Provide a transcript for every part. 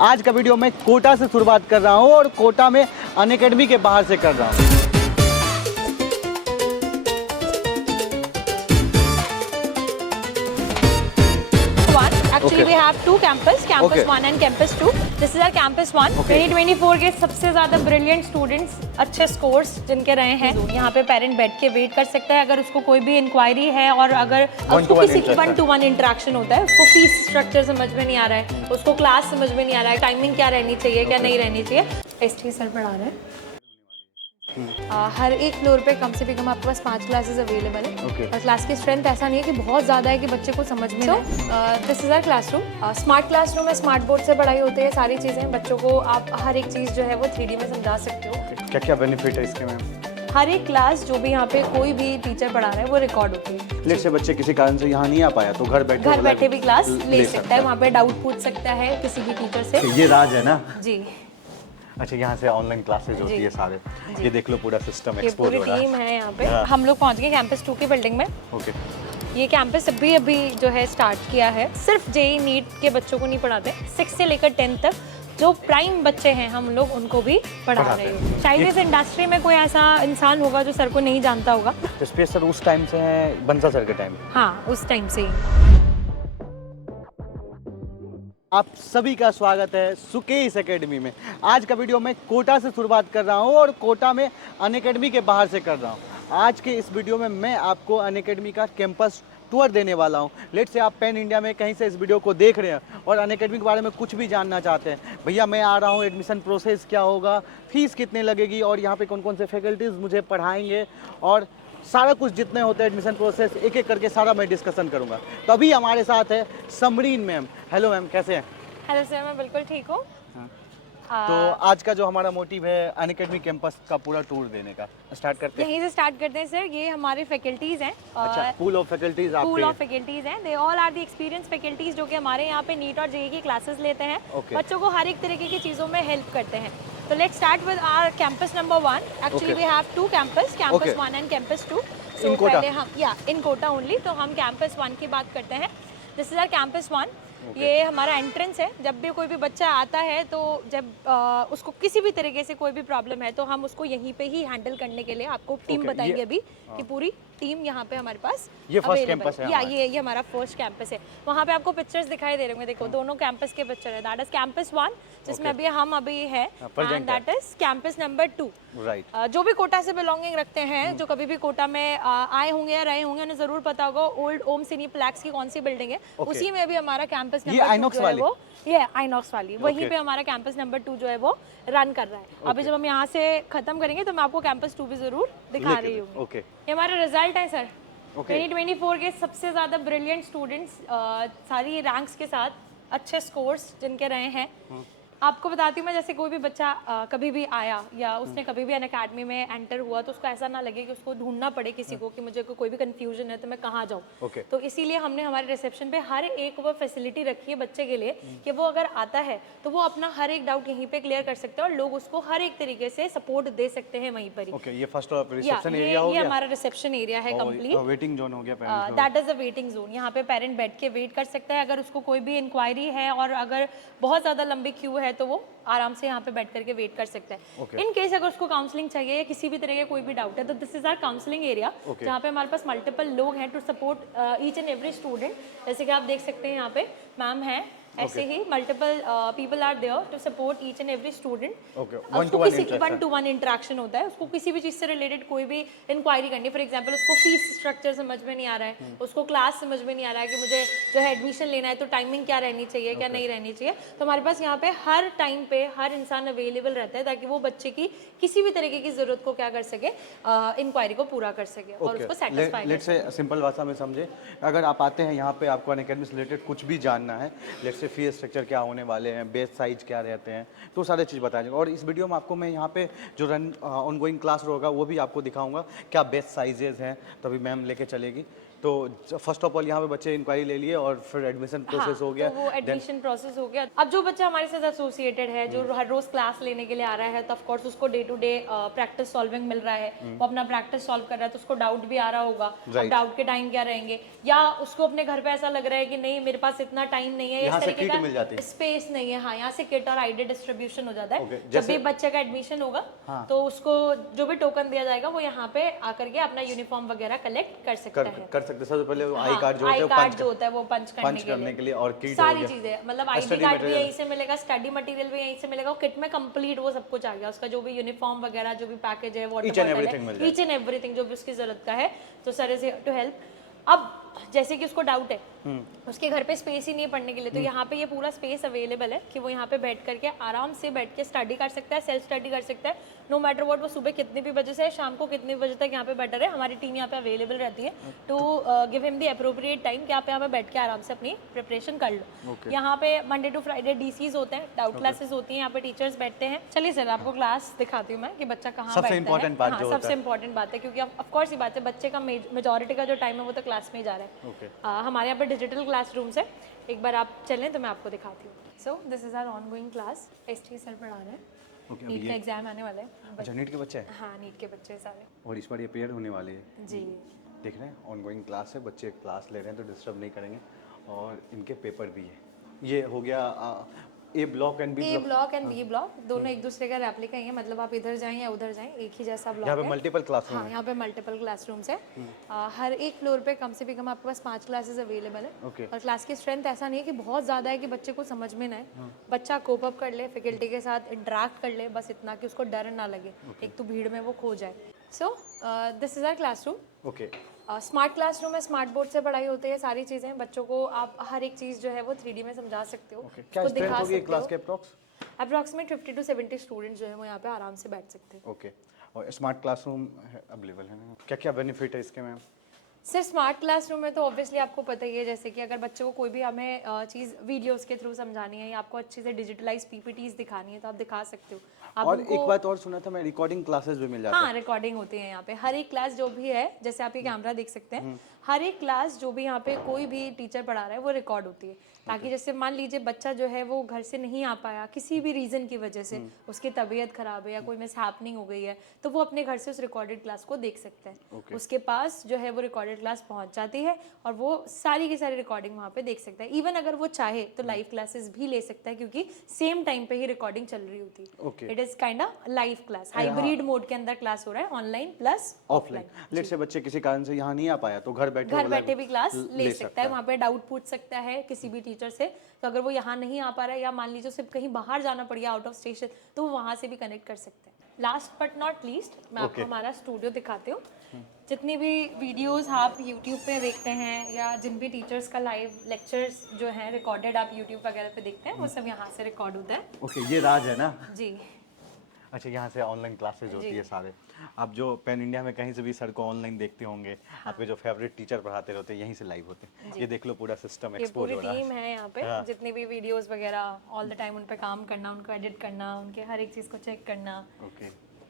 आज का वीडियो मैं कोटा से शुरुआत कर रहा हूँ और कोटा में अनअकैडमी के बाहर से कर रहा हूँ। Actually, we have two campus, campus 1 and campus 2. This is our campus 1. 2024 के सबसे ज्यादा ब्रिलियंट स्टूडेंट्स, अच्छे स्कोर्स जिनके रहे हैं, यहाँ पे पेरेंट बैठ के वेट कर सकता है अगर उसको कोई भी इंक्वायरी है और अगर उसको किसी 1-to-1 इंटरेक्शन होता है, उसको फीस स्ट्रक्चर समझ में नहीं आ रहा है, उसको क्लास समझ में नहीं आ रहा है, टाइमिंग क्या रहनी चाहिए, क्या नहीं रहनी चाहिए, एसटी सर पढ़ा रहे हैं। हर एक फ्लोर पे कम से कम आपके पास 5 क्लासेस अवेलेबल है और क्लास की स्ट्रेंथ ऐसा नहीं है कि बहुत ज़्यादा है कि बच्चे को समझ में this is our classroom. Smart classroom है, स्मार्ट बोर्ड से पढ़ाई होती है, सारी चीज़ें बच्चों को आप हर एक चीज़ जो है वो 3D में समझा सकते हो। क्या क्या बेनिफिट है इसके मैम? हर एक क्लास जो भी यहाँ पे कोई भी टीचर पढ़ा रहा है वो रिकॉर्ड होती है। लेट से बच्चे किसी कारण से यहाँ नहीं आ पाया तो घर बैठे भी क्लास ले सकता है, वहाँ पे डाउट पूछ सकता है किसी भी टीचर से। ये राज है ना जी। अच्छा, यहाँ से ऑनलाइन क्लासेज होती है सारे। ये देख लो पूरा सिस्टम एक्सपोर्ट हो रहा है। टीम है यहाँ पे। हम लोग पहुँच गए कैंपस 2 की बिल्डिंग में। ओके। ये कैंपस अभी जो है स्टार्ट किया है। सिर्फ जेई नीट के बच्चों को नहीं पढ़ाते, 6 से लेकर 10 तक जो प्राइम बच्चे हैं हम लोग उनको भी पढ़ा रहे हैं। शायद इस इंडस्ट्री में कोई ऐसा इंसान होगा जो सर को नहीं जानता होगा। स्पेस सर उस टाइम से है, बंसा सर के टाइम? हाँ, उस टाइम से ही। आप सभी का स्वागत है सुकेश एकेडमी में। आज का वीडियो मैं कोटा से शुरुआत कर रहा हूँ और कोटा में अनअकैडमी के बाहर से कर रहा हूँ। आज के इस वीडियो में मैं आपको अनअकैडमी का कैंपस टूर देने वाला हूँ। लेट से आप पैन इंडिया में कहीं से इस वीडियो को देख रहे हैं और अनअकैडमी के बारे में कुछ भी जानना चाहते हैं, भैया मैं आ रहा हूँ, एडमिशन प्रोसेस क्या होगा, फीस कितने लगेगी और यहाँ पे कौन कौन से फैकल्टीज़ मुझे पढ़ाएंगे और सारा कुछ जितने होते हैं एडमिशन प्रोसेस एक एक करके सारा मैं डिस्कशन करूंगा। तो अभी हमारे साथ है समरीन मैम। हेलो मैम, कैसे हैं? हेलो सर, मैं बिल्कुल ठीक हूँ। तो आज का जो हमारा मोटिव है अनअकैडमी कैंपस का पूरा टूर देने का, स्टार्ट करते हैं। यहीं से स्टार्ट करते हैं सर। ये हमारे फैकल्टीज हैं। अच्छा, पूल ऑफ फैकल्टीज आपके? पूल ऑफ फैकल्टीज हैं। They all are the experience faculties जो कि हमारे यहाँ पे नीट और जेईई की क्लासेस लेते हैं। बच्चों को हर एक तरीके की चीज़ों में हेल्प करते हैं। तो let's start with our campus number 1। Actually we have 2 campus 1 and campus 2। So पहले हम इन कोटा ओनली, तो हम कैंपस 1 की बात करते हैं। This is our campus 1। ये हमारा एंट्रेंस है। जब भी कोई भी बच्चा आता है तो जब उसको किसी भी तरीके से कोई भी प्रॉब्लम है तो हम उसको यहीं पे ही हैंडल करने के लिए आपको टीम बताएंगे अभी कि पूरी टीम यहाँ पे हमारे पास ये फर्स्ट कैंपस है। ये हमारा फर्स्ट कैंपस है। वहाँ पे आपको पिक्चर्स दिखाई दे रहे होंगे, देखो दोनों कैंपस के पिक्चर है। दैट इज कैंपस 1 जिसमें अभी हम है and that is campus number 2। Right. जो भी कोटा से बिलोंगिंग रखते हैं, जो कभी भी कोटा में आए होंगे या रहे होंगे, उन्हें जरूर पता होगा ओल्ड ओम सिनीप्लेक्स की कौन सी बिल्डिंग है। उसी में अभी हमारा कैंपस नंबर 2 जो है वो ये आइनॉक्स वाली, वहीं पे हमारा कैंपस नंबर 2 जो है वो रन कर रहा है। अभी जब हम यहाँ से खत्म करेंगे तो मैं आपको कैंपस 2 भी जरूर दिखा रही हूँ। ये हमारा रिजल्ट है सर। 2024 के सबसे ज्यादा ब्रिलियंट स्टूडेंट्स, सारी रैंक्स के साथ अच्छे स्कोर्स जिनके रहे हैं। आपको बताती हूँ मैं, जैसे कोई भी बच्चा कभी भी आया या उसने कभी भी अनअकैडमी में एंटर हुआ तो उसको ऐसा ना लगे कि उसको ढूंढना पड़े किसी को कि मुझे कोई भी कंफ्यूजन है तो मैं कहाँ जाऊँ। तो इसीलिए हमने हमारे रिसेप्शन पे हर एक वो फैसिलिटी रखी है बच्चे के लिए कि वो अगर आता है तो वो अपना हर एक डाउट यहीं पे क्लियर कर सकते हैं और लोग उसको हर एक तरीके से सपोर्ट दे सकते हैं वहीं पर ही। ये फर्स्ट रिसेप्शन एरिया हो गया। ये हमारा रिसेप्शन एरिया है कंप्लीट। वेटिंग जोन हो गया। That is a waiting zone. यहाँ पे पेरेंट बैठ के वेट कर सकता है अगर उसको कोई भी इंक्वायरी है और अगर बहुत ज्यादा लंबी क्यू है तो वो आराम से यहाँ पे बैठ करके वेट कर सकता है। इन केस अगर उसको काउंसलिंग चाहिए या किसी भी तरह का कोई भी डाउट है तो this is our counselling area, जहाँ पे हमारे पास मल्टीपल लोग हैं to support each and every student. जैसे कि आप देख सकते हैं यहाँ पे मैम है, ऐसे ही multiple people are there to support each and every student. उसको किसी 1-to-1 इंटरेक्शन होता है, उसको किसी भी चीज़ से रिलेटेड कोई भी इंक्वायरी करनी है। फॉर एग्जांपल उसको फीस स्ट्रक्चर समझ में नहीं आ रहा है, उसको क्लास समझ में नहीं आ रहा है कि मुझे जो है एडमिशन लेना है तो टाइमिंग क्या रहनी चाहिए, क्या नहीं रहनी चाहिए, तो हमारे पास यहाँ पे हर टाइम पे हर इंसान अवेलेबल रहता है ताकि वो बच्चे की किसी भी तरीके की जरूरत को क्या कर सके, इंक्वायरी को पूरा कर सके और उसको सेटिस्फाई कर सके। सिंपल भाषा में समझे, अगर आप आते हैं यहाँ पे आपको अनअकैडमी से रिलेटेड कुछ भी जानना है, लेट से फीस स्ट्रक्चर क्या होने वाले हैं, बेस साइज क्या रहते हैं, तो सारे चीज़ बताएंगे। और इस वीडियो में आपको मैं यहाँ पे जो ऑनगोइंग क्लास होगा वो भी आपको दिखाऊंगा क्या बेस्ट साइजेस हैं, तो अभी मैम लेके चलेगी। तो फर्स्ट ऑफ ऑल यहाँ पे बच्चे इंक्वायरी ले लिए और फिर एडमिशन प्रोसेस हो गया, तो वो एडमिशन प्रोसेस हो गया। अब जो बच्चा हमारे साथ एसोसिएटेड है, जो हर रोज क्लास लेने के लिए आ रहा है, तो ऑफ कोर्स उसको day to day practice solving मिल रहा है, वो अपना प्रैक्टिस सॉल्व कर रहा है, तो उसको डाउट भी आ रहा होगा। अब डाउट के टाइम क्या रहेंगे, या उसको अपने घर पे ऐसा लग रहा है कि नहीं मेरे पास इतना टाइम नहीं है, इस तरीके का स्पेस नहीं है, हाँ यहाँ से किट और आईडी डिस्ट्रीब्यूशन हो जाता है। जब भी बच्चे का एडमिशन होगा तो उसको जो भी टोकन दिया जाएगा वो यहाँ पे आकर के अपना यूनिफॉर्म वगैरह कलेक्ट कर सकता है। सबसे पहले आई कार्ड जो होता है वो पंच करने के लिए और किट सारी चीजें, मतलब आईडी कार्ड भी यहीं से मिलेगा, स्टडी मटेरियल भी यहीं से मिलेगा, किट में कंप्लीट वो सब कुछ आ गया, उसका जो भी यूनिफॉर्म वगैरह जो भी पैकेज है, वाटर बॉटल है, ईच एंड एवरीथिंग जो भी उसकी जरूरत का है, तो sir is here to help. अब जैसे कि उसको डाउट है, उसके घर पे स्पेस ही नहीं है पढ़ने के लिए, तो यहाँ पे ये पूरा स्पेस अवेलेबल है कि वो यहाँ पे बैठ करके आराम से बैठ के स्टडी कर सकता है, सेल्फ स्टडी कर सकता है, नो मैटर व्हाट। वो सुबह कितने भी बजे से शाम को कितने बजे तक यहाँ पे बैठा रहे, हमारी टीम यहाँ पे अवेलेबल रहती है to give him the appropriate time कि आप यहाँ पे बैठ के आराम से अपनी प्रिपरेशन कर लो। यहाँ पे मंडे टू फ्राइडे डीसीज होते हैं, डाउट क्लासेस होती हैं, यहाँ पे टीचर्स बैठते हैं। चलिए सर आपको क्लास दिखाती हूँ मैं कि बच्चा कहाँ बैठता है। सबसे इंपॉर्टेंट बात है, क्योंकि ऑफकोर्स ये बात है, बच्चे का मेजोरिटी का जो टाइम है वो तो क्लास में ही जा रहा है। हमारे यहाँ पे डिजिटल क्लासरूम्स है, एक बार आप चलें तो मैं आपको दिखाती हूँ। So this is our ongoing class, ST sir पढ़ा रहे हैं। नीट का एग्जाम आने वाला है। अच्छा नीट के बच्चे हैं? हाँ नीट के बच्चे सारे, और इस बार ये पेयर होने वाले हैं जी। देख रहे हैं ऑनगोइंग क्लास है, बच्चे क्लास ले रहे हैं तो डिस्टर्ब नहीं करेंगे, और इनके पेपर भी है। ये हो गया ए ब्लॉक एंड बी ब्लॉक दोनों एक दूसरे का रेप्लिका ही है, मतलब आप इधर जाएं या उधर जाएं एक ही जैसा ब्लॉक है। यहाँ पे मल्टीपल क्लासरूम है। यहाँ पे मल्टीपल क्लासरूम्स है। हर एक फ्लोर पे कम से भी कम आपके पास 5 क्लासेस अवेलेबल है। और क्लास की स्ट्रेंथ ऐसा नहीं है कि बहुत ज़्यादा है कि बच्चे को समझ में ना आए, बच्चा कोप अप कर ले, फैकल्टी के साथ इंटरेक्ट कर ले, बस इतना कि उसको डर ना लगे, एक तो भीड़ में वो खो जाए। So this is our classroom. Okay, smart classroom है, स्मार्ट बोर्ड से पढ़ाई होती है, सारी चीज़ें बच्चों को आप हर एक चीज़ जो है वो 3D में समझा सकते हो, क्या दिखा सकते हो। क्लास के अप्रॉक्सीमेट 50 to 70 स्टूडेंट्स जो है वो यहाँ पे आराम से बैठ सकते हैं। ओके, और स्मार्ट क्लासरूम अवेलेबल है ना, क्या क्या बेनिफिट है इसके मैम? सर स्मार्ट क्लासरूम में तो ऑब्वियसली आपको पता ही है, जैसे कि अगर बच्चों को कोई भी हमें चीज़ वीडियोस के थ्रू समझानी है या आपको अच्छे से डिजिटलाइज पीपीटीज दिखानी है तो आप दिखा सकते हो। आप और एक बात और सुना था मैं, रिकॉर्डिंग क्लासेस भी मिल जाती है। हाँ रिकॉर्डिंग होती है यहाँ पे, हर एक क्लास जो भी है, जैसे आप ये कैमरा देख सकते हैं, हर एक क्लास जो भी यहाँ पे कोई भी टीचर पढ़ा रहा है वो रिकॉर्ड होती है, ताकि जैसे मान लीजिए बच्चा जो है वो घर से नहीं आ पाया किसी भी रीज़न की वजह से, उसकी तबीयत खराब है या कोई मिस हैपनिंग हो गई है, तो वो अपने घर से उस रिकॉर्डेड क्लास को देख सकते हैं। उसके पास जो है वो रिकॉर्डेड क्लास पहुंच जाती है और वो सारी की सारी रिकॉर्डिंग वहाँ पे देख सकता है। इवन अगर वो चाहे तो लाइव क्लासेस भी ले सकता है, क्योंकि सेम टाइम पे ही रिकॉर्डिंग चल रही होती है। It is kind of live class, hybrid mode के अंदर क्लास हो रहा है, online plus offline. Let's say बच्चे किसी कारण से यहाँ नहीं आ पाया तो घर बैठे भी क्लास ले सकता है, वहाँ पे डाउट पूछ सकता है किसी भी टीचर से। तो अगर वो यहाँ नहीं आ पा रहा है या मान लीजिए सिर्फ कहीं बाहर जाना पड़ गया आउट ऑफ स्टेशन, तो वो वहाँ से भी कनेक्ट कर सकते हैं। लास्ट बट नॉट लीस्ट मैं आपको हमारा स्टूडियो दिखाती हूँ। जितनी भी वीडियोस आप YouTube पे देखते हैं या जिन भी टीचर्स का लाइव लेक्चर्स जो हैं रिकॉर्डेड आप YouTube वगैरह पे देखते हैं, वो सब यहाँ से रिकॉर्ड होता है। ओके, ये राज है ना जी। अच्छा, यहाँ से ऑनलाइन क्लासेज होती है सारे। आप जो पैन इंडिया में कहीं से भी सर को ऑनलाइन देखते होंगे, आपके जो फेवरेट टीचर पढ़ाते रहते हैं यहीं से लाइव होते हैं। ये देख लो पूरा सिस्टम एक्सपोज हो रहा है। टीम है यहाँ पे, जितनी भी वीडियोस वगैरह ऑल द टाइम उन पे काम करना, उनको एडिट करना, उनके हर एक चीज को चेक करना,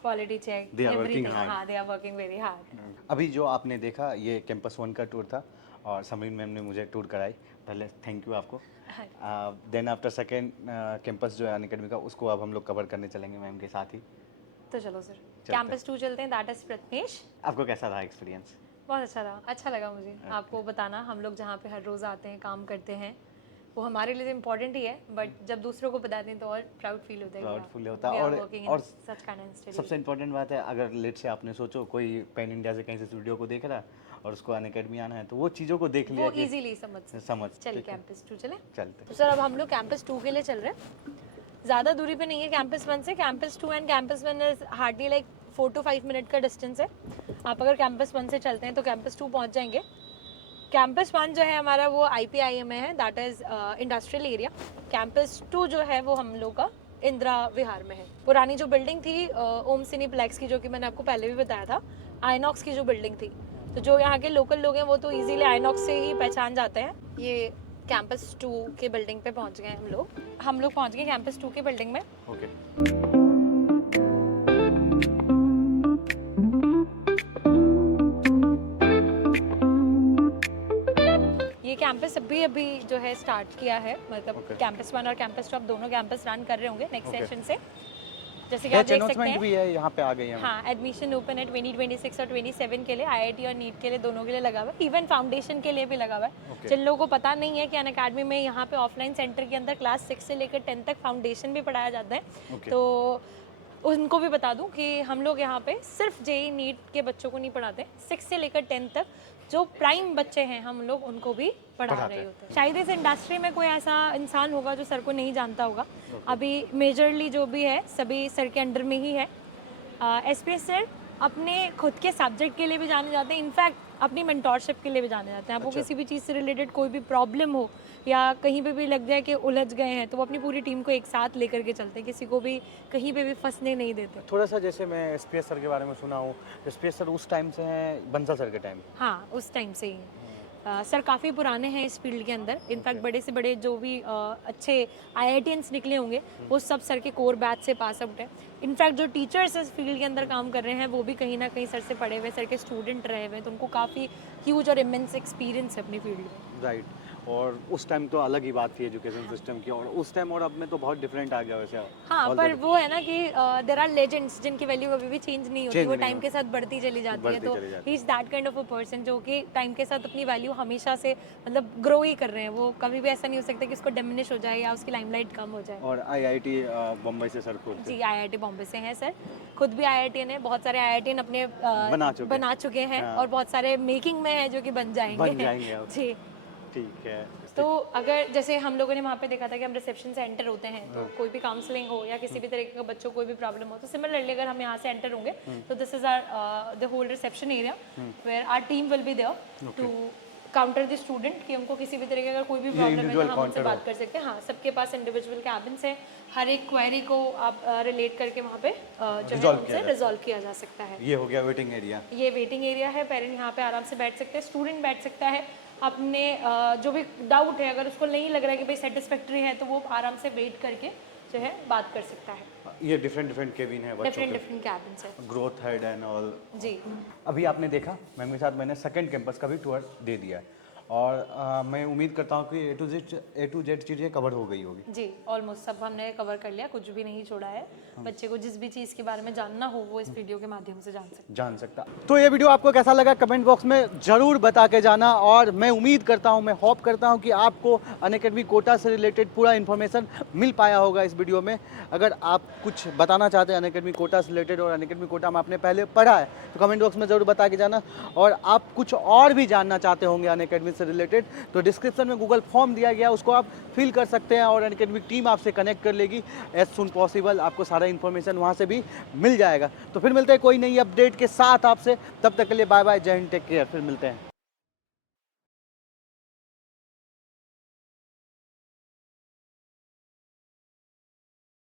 क्वालिटी चेक, एवरीथिंग। हाँ, they are working very hard. अभी जो आपने देखा ये कैंपस 1 का टूर था और समरीन मैम ने मुझे टूर कराई, पहले थैंक यू आपको। देन आफ्टर सेकेंड कैंपस जो है अनअकैडमी का, उसको अब हम लोग कवर करने चलेंगे मैम के साथ ही। तो चलो सर कैंपस 2 चलते हैं, दैट इज प्रथमेश। आपको कैसा रहा एक्सपीरियंस? बहुत अच्छा रहा, अच्छा लगा मुझे आपको बताना। हम लोग जहाँ पे हर रोज़ आते हैं, काम करते हैं, वो हमारे लिए इम्पोर्टेंट ही है, बट जब दूसरों को बताते हैं तो और प्राउड फील होता है। और सबसे इम्पोर्टेंट बात है, अगर लेट से आपने सोचो कोई पैन इंडिया से कहीं से वीडियो को देख रहा है और उसको अनअकैडमी आना है, तो वो चीज़ों को देख लिया, वो इजीली समझ। चलिए कैंपस 2 चलते। तो सर अब हम लोग कैंपस 2 के लिए चल रहे हैं। ज़्यादा दूरी पे नहीं है कैंपस 1 से। Campus 2 and campus 1 is hardly like 4 to 5 minute का डिस्टेंस है। आप अगर कैंपस 1 से चलते हैं तो कैंपस 2 पहुंच जाएंगे। कैंपस 1 जो है हमारा वो IPIM में है, that is industrial area. Campus 2 जो है वो हम लोग का इंदिरा विहार में है। पुरानी जो बिल्डिंग थी ओम सिनीप्लेक्स की, जो कि मैंने आपको पहले भी बताया था, आइनॉक्स की जो बिल्डिंग थी, तो जो यहाँ के लोकल लोग हैं वो तो इजीली आइनॉक्स से ही पहचान जाते हैं। ये कैंपस 2 के बिल्डिंग पे पहुँच गए हम लोग पहुँच गए कैंपस 2 के बिल्डिंग में। कैंपस अभी जो है स्टार्ट किया है, मतलब कैंपस 1 और कैंपस 2 आप दोनों कैंपस रन कर रहे होंगे नेक्स्ट सेशन से, जैसे कि आप देख सकते हैं। भी है यहाँ पे आ गई है। हाँ, एडमिशन ओपन है 2026 और 27 के लिए, आईआईटी और नीट के लिए दोनों के लिए लगा हुआ है, इवन फाउंडेशन के लिए भी लगा हुआ है। जिन लोगों को पता नहीं है कि अनअकैडमी में यहाँ पे ऑफलाइन सेंटर के अंदर क्लास 6 से लेकर 10 तक फाउंडेशन भी पढ़ाया जाता है, तो उनको भी बता दूं कि हम लोग यहाँ पे सिर्फ जेई नीट के बच्चों को नहीं पढ़ाते, 6 से लेकर 10 तक जो प्राइम बच्चे हैं हम लोग उनको भी पढ़ा रहे होते हैं। शायद इस इंडस्ट्री में कोई ऐसा इंसान होगा जो सर को नहीं जानता होगा। अभी मेजरली जो भी है सभी सर के अंडर में ही है। एसपीएस सर अपने खुद के सब्जेक्ट के लिए भी जाने जाते हैं, इनफैक्ट अपनी मेंटोरशिप के लिए भी जाने जाते हैं। आपको किसी भी चीज़ से रिलेटेड कोई भी प्रॉब्लम हो या कहीं पे भी लग जाए कि उलझ गए हैं, तो वो अपनी पूरी टीम को एक साथ लेकर के चलते हैं, किसी को भी कहीं पे भी फंसने नहीं देते। थोड़ा सा जैसे मैं एसपीएस सर के बारे में सुना हूँ, एसपीएस सर उस टाइम से हैं बंसल सर के टाइम? हाँ, उस टाइम से ही सर काफ़ी पुराने हैं इस फील्ड के अंदर। इनफैक्ट बड़े से बड़े जो भी अच्छे आईआईटीएंस निकले होंगे वो सब सर के कोर बैच से पास आउट है। इनफैक्ट जो टीचर्स इस फील्ड के अंदर काम कर रहे हैं वो भी कहीं ना कहीं सर से पढ़े हुए, सर के स्टूडेंट रहे हुए, तो उनको काफ़ी ह्यूज और इमेंस एक्सपीरियंस है अपनी फील्ड में। राइट। और उस टाइम तो अलग ही बात थी एजुकेशन सिस्टम की, और उस टाइम और अब में तो बहुत डिफरेंट आ गया वैसे। हाँ, पर वो है ना कि देयर आर लेजेंड्स जिनकी वैल्यू कभी भी चेंज नहीं होती, वो टाइम के साथ बढ़ती चली जाती है। तो he is that kind of a person जो कि टाइम के साथ अपनी वैल्यू हमेशा से मतलब ग्रो ही कर रहे हैं। वो कभी भी ऐसा नहीं हो सकता कि उसको डिमिनिश हो जाए या उसकी लाइमलाइट कम हो जाए। और आईआईटी बम्बई से सर खुद? जी, आईआईटी बॉम्बे से हैं सर, खुद भी आईआईटीएन है, बहुत सारे आईआईटीएन अपने बना चुके हैं और बहुत सारे मेकिंग में है जो कि बन जाएंगे। जी, ठीक है। तो अगर जैसे हम लोगों ने वहाँ पे देखा था कि हम रिसेप्शन से एंटर होते हैं, तो कोई भी काउंसलिंग हो या किसी भी तरीके का बच्चों को कोई भी प्रॉब्लम हो, तो सिमिलरली अगर हम यहाँ से एंटर होंगे तो this is our the whole reception area where our team will be there to counter the student कि उनको किसी भी तरीके का कोई भी प्रॉब्लम है तो हम उनसे बात कर सकते हैं। हाँ, सबके पास इंडिविजुअल कैबिन्स हैं, हर एक क्वेरी को आप रिलेट करके वहाँ पे जो है उनसे रिजॉल्व किया जा सकता है। ये हो गया वेटिंग एरिया। ये वेटिंग एरिया है, पेरेंट यहाँ पे आराम से बैठ सकते हैं, स्टूडेंट बैठ सकता है, अपने जो भी डाउट है अगर उसको नहीं लग रहा है कि भाई सेटिस्फैक्ट्री है तो वो आराम से वेट करके जो है बात कर सकता है। ये डिफरेंट केबिन है, डिफरेंट कैबिन्स है, ग्रोथ हेड एंड ऑल। जी, अभी आपने देखा मैम के साथ मैंने सेकंड कैंपस का भी टूर दे दिया है, और मैं उम्मीद करता हूँ कि ए टू जेड चीज़ें कवर हो गई होगी। जी, ऑलमोस्ट सब हमने कवर कर लिया, कुछ भी नहीं छोड़ा है। बच्चे को जिस भी चीज़ के बारे में जानना हो वो इस वीडियो के माध्यम से जान सकता। तो ये वीडियो आपको कैसा लगा कमेंट बॉक्स में ज़रूर बता के जाना, और मैं उम्मीद करता हूँ, मैं होप करता हूँ कि आपको अनअकैडमी कोटा से रिलेटेड पूरा इन्फॉर्मेशन मिल पाया होगा इस वीडियो में। अगर आप कुछ बताना चाहते हैं अनअकैडमी कोटा से रिलेटेड और अनअकैडमी कोटा में आपने पहले पढ़ा है तो कमेंट बॉक्स में ज़रूर बता के जाना, और आप कुछ और भी जानना चाहते होंगे अनअकैडमी से रिलेटेड तो डिस्क्रिप्शन में गूगल फॉर्म दिया गया, उसको आप फिल कर सकते हैं और अनअकैडमी टीम आपसे कनेक्ट कर लेगी एज सुन पॉसिबल। आपको सारा इन्फॉर्मेशन वहाँ से भी मिल जाएगा। तो फिर मिलते हैं कोई नई अपडेट के साथ आपसे, तब तक के लिए बाय बाय, जय हिंद, टेक केयर, फिर मिलते हैं।